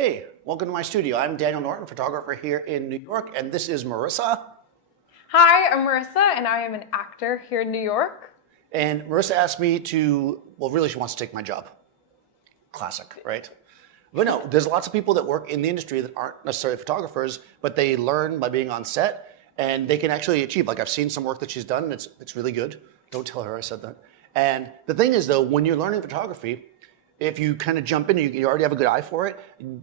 Hey, welcome to my studio. I'm Daniel Norton, photographer here in New York, and this is Marisa. Hi, I'm Marissa, and I am an actor here in New York. And Marissa asked me to, well, really she wants to take my job. Classic, right? But no, there's lots of people that work in the industry that aren't necessarily photographers, but they learn by being on set, and they can actually achieve. Like I've seen some work that she's done, and it's really good. Don't tell her I said that. And the thing is though, when you're learning photography, if you kind of jump in, you already have a good eye for it,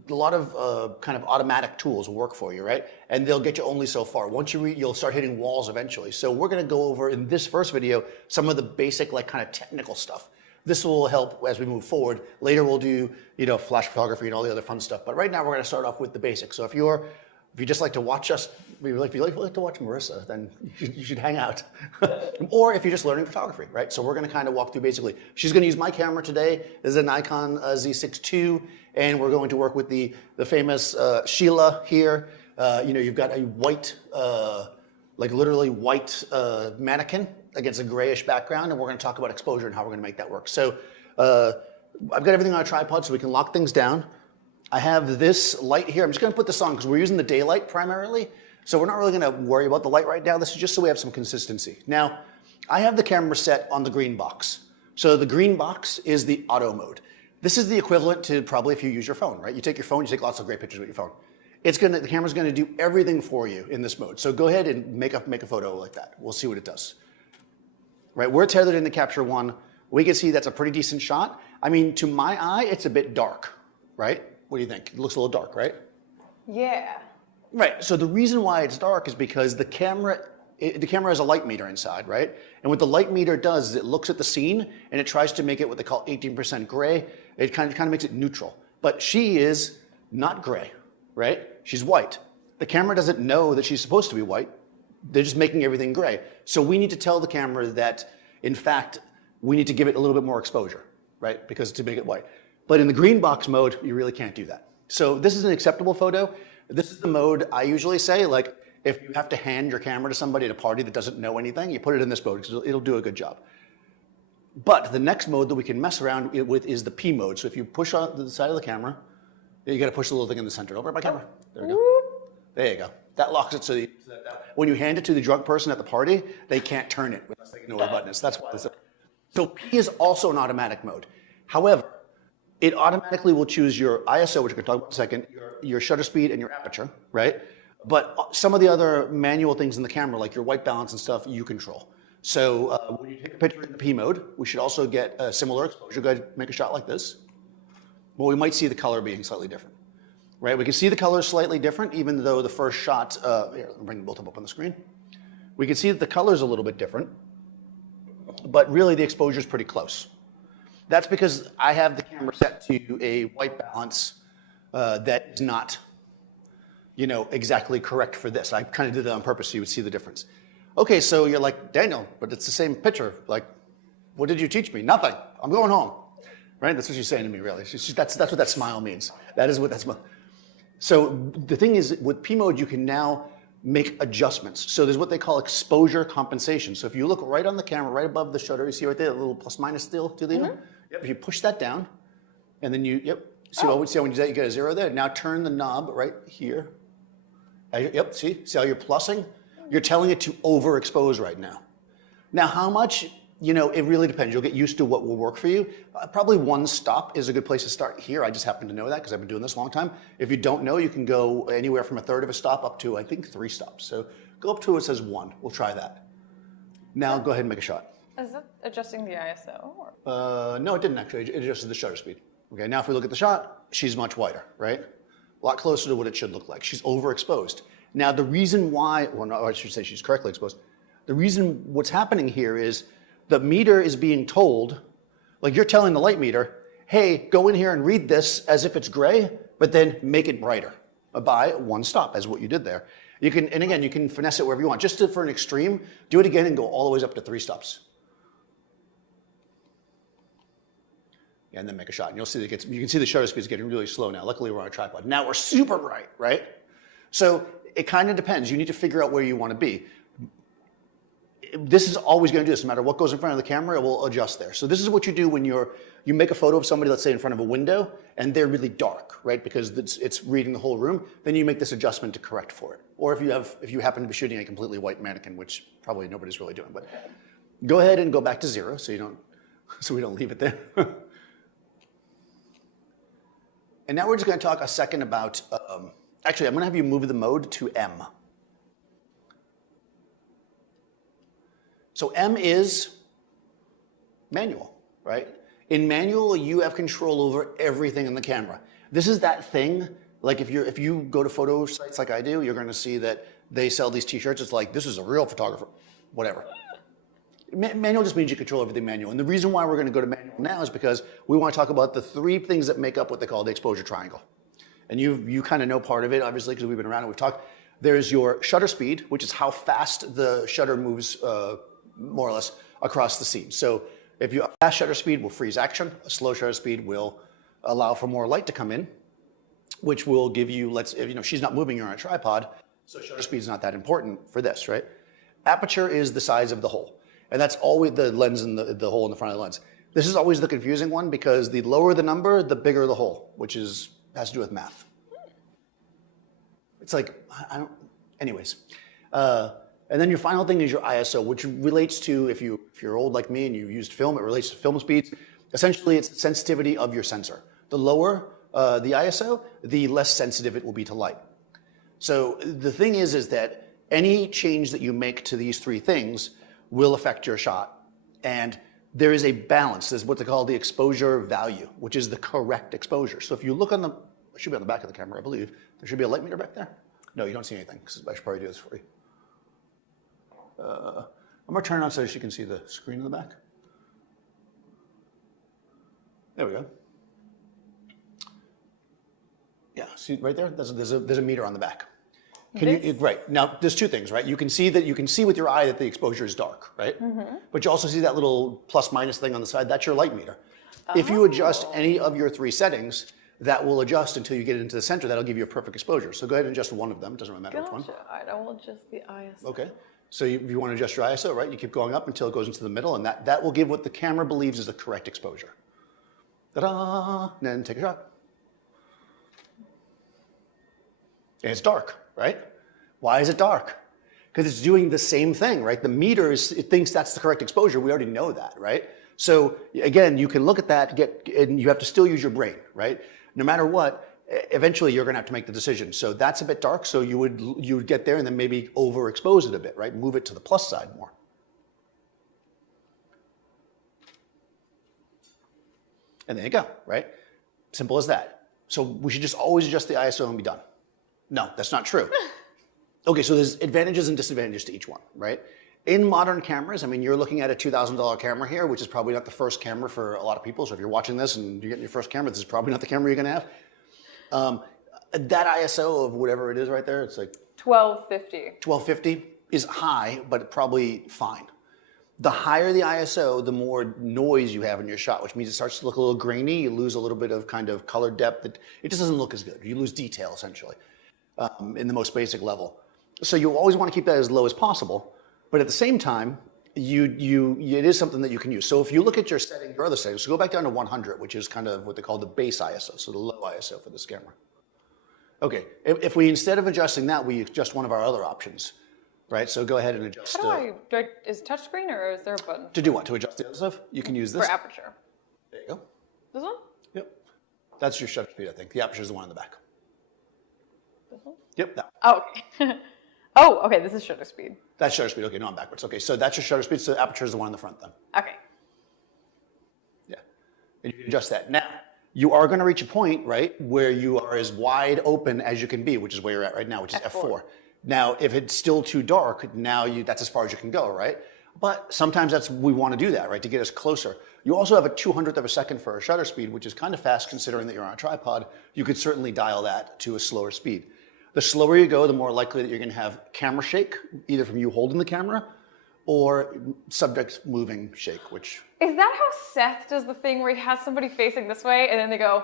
a lot of kind of automatic tools will work for you, right? And they'll get you only so far. Once you'll start hitting walls eventually. So we're gonna go over in this first video, some of the basic like kind of technical stuff. This will help as we move forward. Later we'll do, flash photography and all the other fun stuff. But right now we're gonna start off with the basics. So if you just like to watch us, if you like to watch Marissa, then you should hang out. Or if you're just learning photography, right? So we're gonna kind of walk through basically. She's gonna use my camera today. This is a Nikon Z6 II, and we're going to work with the famous Sheila here. You've got a white, like literally white mannequin against a grayish background, and we're gonna talk about exposure and how we're gonna make that work. So I've got everything on a tripod so we can lock things down. I have this light here. I'm just gonna put this on because we're using the daylight primarily. So we're not really gonna worry about the light right now. This is just so we have some consistency. Now, I have the camera set on the green box. So the green box is the auto mode. This is the equivalent to probably if you use your phone, right? You take your phone, you take lots of great pictures with your phone. The camera's gonna do everything for you in this mode. So go ahead and make a photo like that. We'll see what it does. Right, we're tethered into Capture One. We can see that's a pretty decent shot. I mean, to my eye, it's a bit dark, right? What do you think? It looks a little dark, right? Yeah. Right, so the reason why it's dark is because the camera has a light meter inside, right? And what the light meter does is it looks at the scene and it tries to make it what they call 18% gray. It kind of makes it neutral. But she is not gray, right? She's white. The camera doesn't know that she's supposed to be white. They're just making everything gray. So we need to tell the camera that, in fact, we need to give it a little bit more exposure, right? Because to make it white. But in the green box mode, you really can't do that. So this is an acceptable photo. This is the mode I usually say, like, if you have to hand your camera to somebody at a party that doesn't know anything, you put it in this mode because it'll do a good job. But the next mode that we can mess around with is the P mode. So if you push on the side of the camera, you got to push the little thing in the center. Over my camera. There we go. There you go. That locks it so when you hand it to the drunk person at the party, they can't turn it unless they know where the button is. That's why. So P is also an automatic mode. However, it automatically will choose your ISO, which we're going to talk about in a second, your shutter speed and your aperture, right? But some of the other manual things in the camera, like your white balance and stuff, you control. So when you take a picture in the P mode, we should also get a similar exposure. Go ahead and make a shot like this. Well, we might see the color being slightly different, right? We can see the color slightly different, even though the first shot, here, I'll bring both up on the screen. We can see that the color is a little bit different, but really the exposure is pretty close. That's because I have the camera set to a white balance that is not, exactly correct for this. I kind of did that on purpose so you would see the difference. Okay, so you're like, Daniel, but it's the same picture. Like, what did you teach me? Nothing. I'm going home. Right? That's what she's saying to me, really. That's what that smile means. That is what that smile. So the thing is, with P mode, you can now make adjustments. So there's what they call exposure compensation. So if you look right on the camera, right above the shutter, you see right there, a little plus minus still to the Yep, if you push that down, and then see when you do that, you get a 0 there. Now turn the knob right here. Yep, see how you're plussing? You're telling it to overexpose right now. Now how much, it really depends. You'll get used to what will work for you. Probably 1 stop is a good place to start here. I just happen to know that because I've been doing this a long time. If you don't know, you can go anywhere from 1/3 of a stop up to, I think, 3 stops. So go up to where it says 1. We'll try that. Now go ahead and make a shot. Is it adjusting the ISO? Or? No, it didn't actually. It adjusted the shutter speed. Okay, now if we look at the shot, she's much whiter, right? A lot closer to what it should look like. She's overexposed. Now the reason why, well, no, I should say she's correctly exposed. The reason what's happening here is the meter is being told, like you're telling the light meter, hey, go in here and read this as if it's gray, but then make it brighter by 1 stop, as what you did there. You can, and again, you can finesse it wherever you want. Just for an extreme, do it again and go all the way up to 3 stops. And then make a shot. And you'll see that you can see the shutter speed is getting really slow now. Luckily, we're on a tripod. Now we're super bright, right? So it kind of depends. You need to figure out where you want to be. this is always going to do this. No matter what goes in front of the camera, it will adjust there. So this is what you do when you make a photo of somebody, let's say in front of a window, and they're really dark, right? Because it's reading the whole room. Then you make this adjustment to correct for it. Or if you happen to be shooting a completely white mannequin, which probably nobody's really doing, but go ahead and go back to 0 so we don't leave it there. And now we're just going to talk a second about, actually, I'm going to have you move the mode to M. So M is manual, right? In manual, you have control over everything in the camera. This is that thing, like if you go to photo sites like I do, you're going to see that they sell these t-shirts. It's like, this is a real photographer, whatever. Manual just means you control everything manual. And the reason why we're going to go to manual now is because we want to talk about the 3 things that make up what they call the exposure triangle. And you kind of know part of it, obviously, because we've been around and we've talked. There's your shutter speed, which is how fast the shutter moves, more or less, across the scene. So if a fast shutter speed will freeze action, a slow shutter speed will allow for more light to come in, which will give you, she's not moving, you're on a tripod, so shutter speed is not that important for this, right? Aperture is the size of the hole. And that's always the lens and the hole in the front of the lens. This is always the confusing one because the lower the number, the bigger the hole, which has to do with math. It's like, anyways. And then your final thing is your ISO, which relates to, if you're old like me and you used film, it relates to film speeds. Essentially, it's the sensitivity of your sensor. The lower the ISO, the less sensitive it will be to light. So the thing is that any change that you make to these 3 things will affect your shot. And there is a balance. There's what they call the exposure value, which is the correct exposure. So if you look it should be on the back of the camera, I believe. There should be a light meter back there. No, you don't see anything, because I should probably do this for you. I'm going to turn it on so you can see the screen in the back. There we go. Yeah, see right there? There's a meter on the back. Right, now there's 2 things, right? You can see with your eye that the exposure is dark, right? Mm-hmm. But you also see that little plus minus thing on the side, that's your light meter. Oh. If you adjust any of your 3 settings, that will adjust until you get it into the center, that'll give you a perfect exposure. So go ahead and adjust one of them, it doesn't really matter which one. I will adjust the ISO. Okay, so if you want to adjust your ISO, right, you keep going up until it goes into the middle, and that will give what the camera believes is the correct exposure. Ta-da! And then take a shot. And it's dark, right? Why is it dark? Because it's doing the same thing, right? The meter it thinks that's the correct exposure. We already know that, right? So again, you can look at that, and you have to still use your brain, right? No matter what, eventually you're going to have to make the decision. So that's a bit dark. So you would get there and then maybe overexpose it a bit, right? Move it to the plus side more. And there you go, right? Simple as that. So we should just always adjust the ISO and be done. No, that's not true. Okay, so there's advantages and disadvantages to each one, right? In modern cameras, I mean, you're looking at a $2,000 camera here, which is probably not the first camera for a lot of people. So if you're watching this and you're getting your first camera, this is probably not the camera you're gonna have. That ISO of whatever it is right there, it's like 1250. 1250 is high, but probably fine. The higher the ISO, the more noise you have in your shot, which means it starts to look a little grainy. You lose a little bit of kind of color depth. It just doesn't look as good. You lose detail, essentially, in the most basic level. So you always want to keep that as low as possible. But at the same time, it is something that you can use. So if you look at your setting, your other settings, so go back down to 100, which is kind of what they call the base ISO, so the low ISO for this camera. Okay, if we, instead of adjusting that, we adjust one of our other options, right? So go ahead and adjust. Is it touchscreen or is there a button? To do what? To adjust the other stuff? You can use this. For aperture. There you go. This one? Yep. That's your shutter speed, I think. The aperture is the one in the back. This one? Yep, that. Oh, okay. Oh, okay, this is shutter speed. That's shutter speed. Okay, no, I'm backwards. Okay, so that's your shutter speed. So aperture is the one in the front then. Okay. Yeah, and you can adjust that. Now, you are going to reach a point, right, where you are as wide open as you can be, which is where you're at right now, which is F4. Now, if it's still too dark, now that's as far as you can go, right? But sometimes we want to do that, right, to get us closer. You also have a 200th of a second for a shutter speed, which is kind of fast considering that you're on a tripod. You could certainly dial that to a slower speed. The slower you go, the more likely that you're going to have camera shake, either from you holding the camera or subject moving shake, which... Is that how Seth does the thing where he has somebody facing this way and then they go...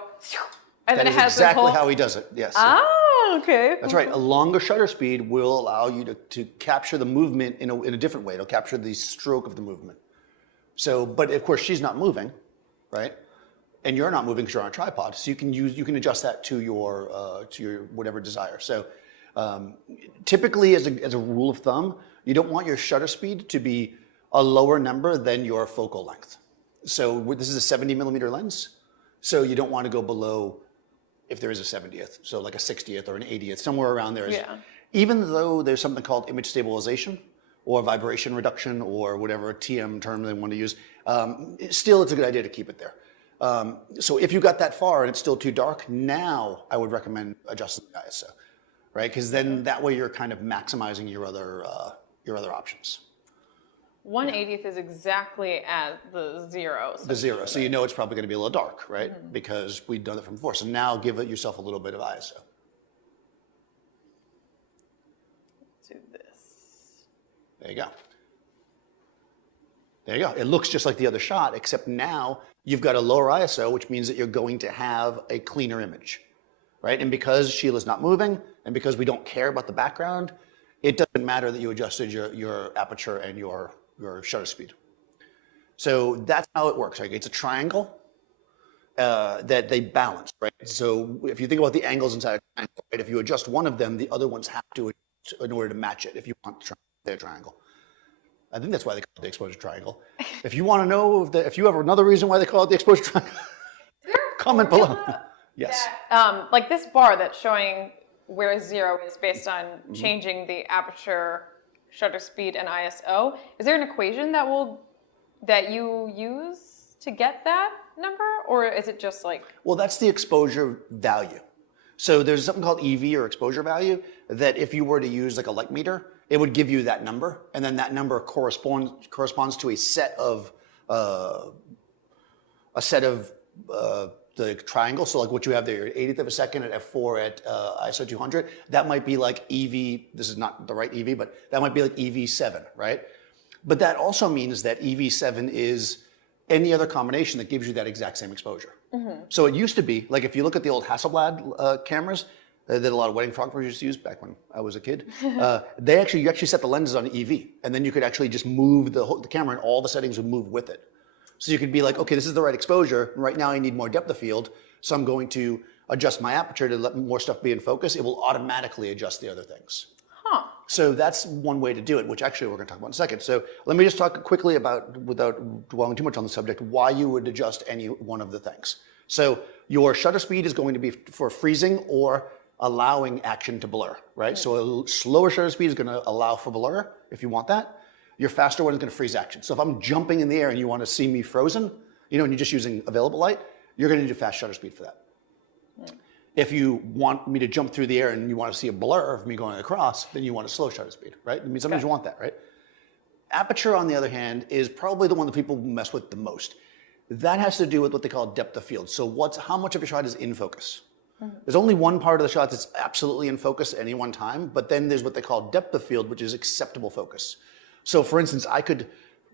And That then is it has the exactly whole... how he does it, yes. Oh, okay. That's right. A longer shutter speed will allow you to capture the movement in a different way. It'll capture the stroke of the movement. So, but of course she's not moving, right? And you're not moving because you're on a tripod. So you can adjust that to your whatever desire. So typically as a rule of thumb, you don't want your shutter speed to be a lower number than your focal length. So this is a 70 millimeter lens. So you don't want to go below, if there is a 70th, so like a 60th or an 80th, somewhere around there. Even though there's something called image stabilization or vibration reduction or whatever TM term they want to use, still it's a good idea to keep it there. So if you got that far and it's still too dark, now I would recommend adjusting the ISO, right? Because then that way you're kind of maximizing your other options. 1/80th is exactly at the zero. The zero, so you know it's probably going to be a little dark, right? Because we've done it from before. So now give it yourself a little bit of ISO. Let's do this. There you go. There you go. It looks just like the other shot, except now you've got a lower ISO, which means that you're going to have a cleaner image, right? And because Sheila's not moving, and because we don't care about the background, it doesn't matter that you adjusted your aperture and your shutter speed. So that's how it works, right? It's a triangle that they balance, right? So if you think about the angles inside a triangle, right? If you adjust one of them, the other ones have to adjust in order to match it if you want their triangle. I think that's why they call it the exposure triangle. If you want to know if you have another reason why they call it the exposure triangle, comment below. Yes. Like this bar that's showing where zero is based on changing the aperture, shutter speed, and ISO. Is there an equation that you use to get that number, or is it just like? Well, that's the exposure value. So there's something called EV or exposure value that if you were to use like a light meter, it would give you that number, and then that number corresponds to a set of the triangle. So like what you have there, 1/80th of a second at f4 at ISO 200. That might be like EV. This is not the right EV, but that might be like EV7, right? But that also means that EV7 is any other combination that gives you that exact same exposure. So it used to be like if you look at the old Hasselblad cameras that a lot of wedding photographers used to use back when I was a kid. You actually set the lenses on EV, and then you could actually just move the camera, and all the settings would move with it. So you could be like, okay, this is the right exposure. Right now I need more depth of field, so I'm going to adjust my aperture to let more stuff be in focus. It will automatically adjust the other things. So that's one way to do it, which actually we're going to talk about in a second. So let me just talk quickly about, without dwelling too much on the subject, why you would adjust any one of the things. So your shutter speed is going to be for freezing or allowing action to blur, right? So a slower shutter speed is going to allow for blur if you want that. Your faster one is going to freeze action. So if I'm jumping in the air and you want to see me frozen, and you're just using available light, you're going to need a fast shutter speed for that. If you want me to jump through the air and you want to see a blur of me going across, then you want a slow shutter speed, right? I mean, sometimes you want that, right? Aperture, on the other hand, is probably the one that people mess with the most. That has to do with what they call depth of field. So how much of your shot is in focus? There's only one part of the shot that's absolutely in focus at any one time, but then there's what they call depth of field, which is acceptable focus. So for instance, I could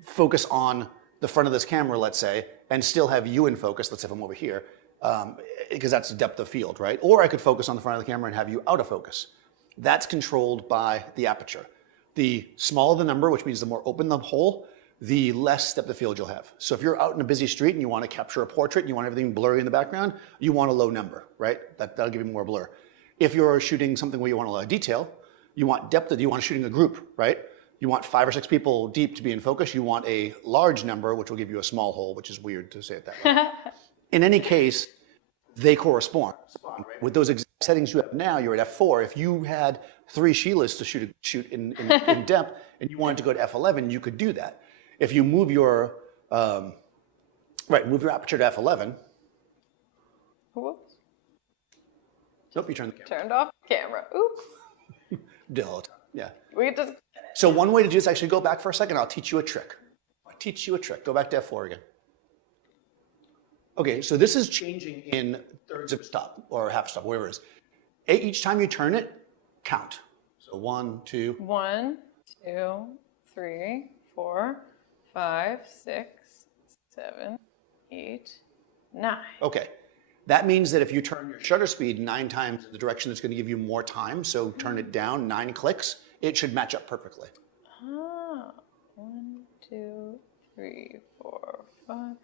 focus on the front of this camera, let's say, and still have you in focus, let's say if I'm over here, because that's depth of field, right? Or I could focus on the front of the camera and have you out of focus. That's controlled by the aperture. The smaller the number, which means the more open the hole, the less depth of field you'll have. So if you're out in a busy street and you want to capture a portrait and you want everything blurry in the background, you want a low number, right? That'll give you more blur. If you're shooting something where you want a lot of detail, you want depth, you want shooting a group, right? You want 5 or 6 people deep to be in focus. You want a large number, which will give you a small hole, which is weird to say it that way. In any case, they correspond. Right? With those exact settings you have now, you're at f4. If you had 3 Sheilas to shoot in depth and you wanted to go to f11, you could do that. If you move your move your aperture to f11. Whoops. Nope, you turned the camera. Turned off the camera. Oops. Duh, yeah. We just. So one way to do this, actually go back for a second. I'll teach you a trick. Go back to f4 again. Okay, so this is changing in thirds of a stop or half a stop, whatever it is. Each time you turn it, count. So 1, 2. 1, 2, 3, 4, 5, 6, 7, 8, 9. Okay. That means that if you turn your shutter speed 9 times in the direction that's going to give you more time, so turn it down 9 clicks, it should match up perfectly. Ah, 1, 2, 3, 4, 5,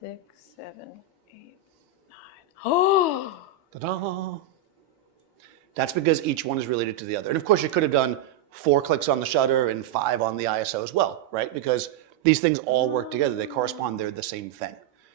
6, 7, 8, 9. Oh! Ta-da! That's because each one is related to the other. And of course, you could have done 4 clicks on the shutter and 5 on the ISO as well, right? Because these things all work together. They correspond. They're the same thing.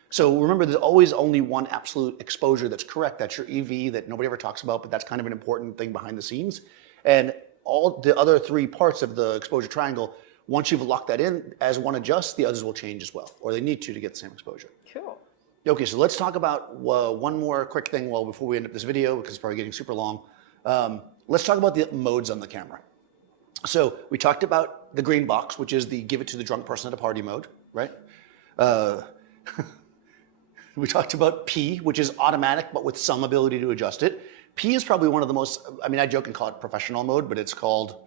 So remember, there's always only one absolute exposure that's correct. That's your EV that nobody ever talks about, but that's kind of an important thing behind the scenes. And all the other 3 parts of the exposure triangle, once you've locked that in, as one adjusts, the others will change as well, or they need to get the same exposure. Cool. Okay, so let's talk about one more quick thing before we end up this video, because it's probably getting super long. Let's talk about the modes on the camera. So we talked about the green box, which is the give it to the drunk person at a party mode, right? We talked about P, which is automatic, but with some ability to adjust it. P is probably one of the most, I mean, I joke and call it professional mode, but it's called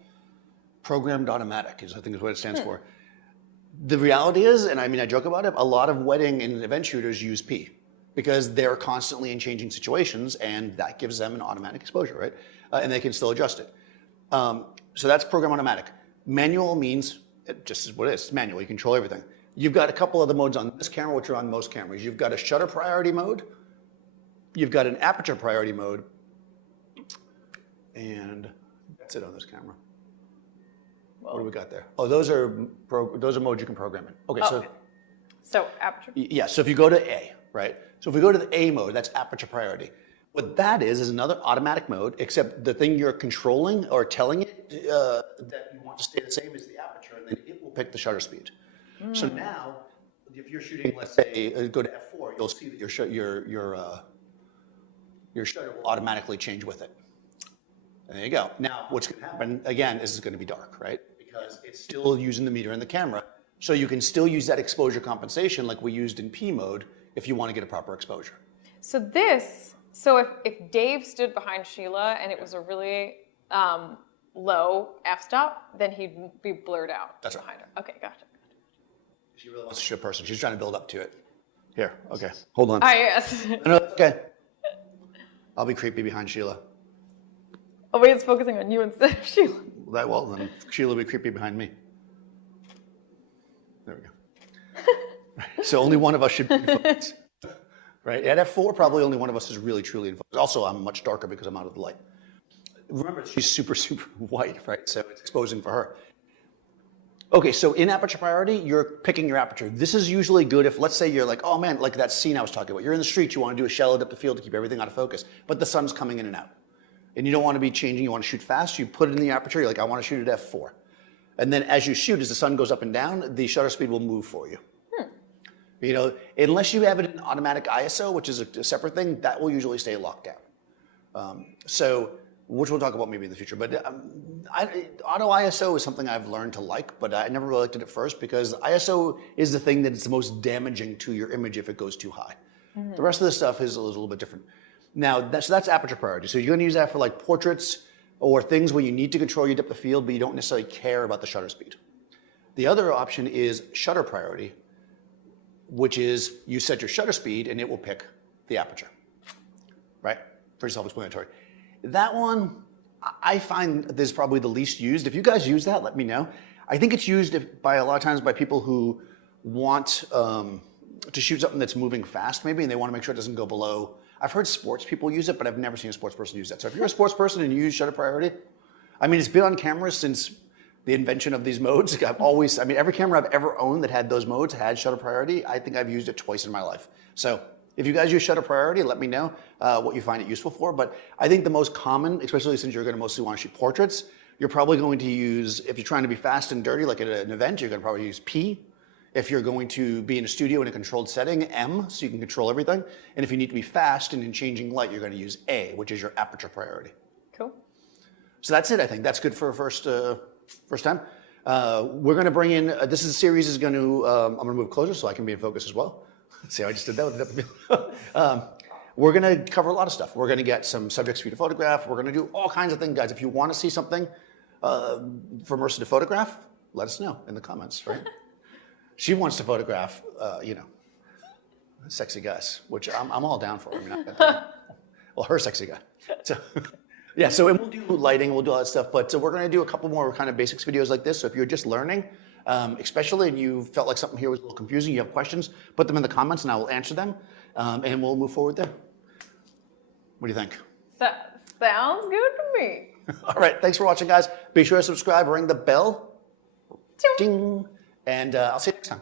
programmed automatic, I think is what it stands for. The reality is, and I mean, I joke about it, a lot of wedding and event shooters use P because they're constantly in changing situations, and that gives them an automatic exposure, right? And they can still adjust it. So that's program automatic. Manual means it just is what it is. It's manual. You control everything. You've got a couple of the modes on this camera, which are on most cameras. You've got a shutter priority mode. You've got an aperture priority mode. And that's it on this camera. Whoa. What do we got there? Oh, those are modes you can program in. Okay, so aperture. Yeah, so if you go to A, right? So if we go to the A mode, that's aperture priority. What that is another automatic mode, except the thing you're controlling or telling it that you want to stay the same is the aperture, and then it will pick the shutter speed. So now, if you're shooting, let's say, go to f4, you'll see that your shutter will automatically change with it. And there you go. Now, what's going to happen, again, is it's going to be dark, right? Because it's still using the meter and the camera. So you can still use that exposure compensation like we used in P mode if you want to get a proper exposure. So if Dave stood behind Sheila and it was a really low f-stop, then he'd be blurred out behind her. Okay, gotcha. She really wants to shoot a person. She's trying to build up to it. Here, okay, hold on. Ah, yes. No, okay. I'll be creepy behind Sheila. Oh, wait, it's focusing on you instead of Sheila. Well, then Sheila will be creepy behind me. There we go. Right, so only one of us should be in focus. Right? At f4, probably only one of us is really, truly in focus. Also, I'm much darker because I'm out of the light. Remember, she's super, super white, right? So it's exposing for her. Okay, so in aperture priority, you're picking your aperture. This is usually good if, let's say you're like, oh man, like that scene I was talking about. You're in the street, you want to do a shallow depth of field to keep everything out of focus, but the sun's coming in and out. And you don't want to be changing, you want to shoot fast, you put it in the aperture, you're like, I want to shoot at f4. And then as you shoot, as the sun goes up and down, the shutter speed will move for you. You know, unless you have it in automatic ISO, which is a separate thing, that will usually stay locked down. Which we'll talk about maybe in the future. But auto ISO is something I've learned to like, but I never really liked it at first because ISO is the thing that is the most damaging to your image if it goes too high. The rest of the stuff is a little bit different. Now, that's aperture priority. So you're going to use that for like portraits or things where you need to control your depth of field, but you don't necessarily care about the shutter speed. The other option is shutter priority, which is you set your shutter speed and it will pick the aperture, right? Pretty self-explanatory. That one, I find is probably the least used. If you guys use that, let me know. I think it's used by a lot of times by people who want to shoot something that's moving fast maybe, and they want to make sure it doesn't go below. I've heard sports people use it, but I've never seen a sports person use that. So if you're a sports person and you use shutter priority, I mean, it's been on cameras since the invention of these modes. Every camera I've ever owned that had those modes had shutter priority. I think I've used it twice in my life. So if you guys use shutter priority, let me know what you find it useful for. But I think the most common, especially since you're going to mostly want to shoot portraits, you're probably going to use, if you're trying to be fast and dirty, like at an event, you're going to probably use P. If you're going to be in a studio in a controlled setting, M, so you can control everything. And if you need to be fast and in changing light, you're going to use A, which is your aperture priority. Cool. So that's it, I think. That's good for a first time. We're going to bring in, this series is going to, I'm going to move closer so I can be in focus as well. See how I just did that with the depth of field? We're going to cover a lot of stuff. We're going to get some subjects for you to photograph. We're going to do all kinds of things, guys. If you want to see something for Marisa to photograph, let us know in the comments, right? She wants to photograph, Sexy guys, which I'm all down for. I mean, well, her sexy guy. So, yeah, so and we'll do lighting, we'll do all that stuff, but we're going to do a couple more kind of basics videos like this. So if you're just learning, especially, and you felt like something here was a little confusing, you have questions, put them in the comments and I will answer them, and we'll move forward there. What do you think? Sounds good to me. All right, thanks for watching, guys. Be sure to subscribe, ring the bell, ding, and I'll see you next time.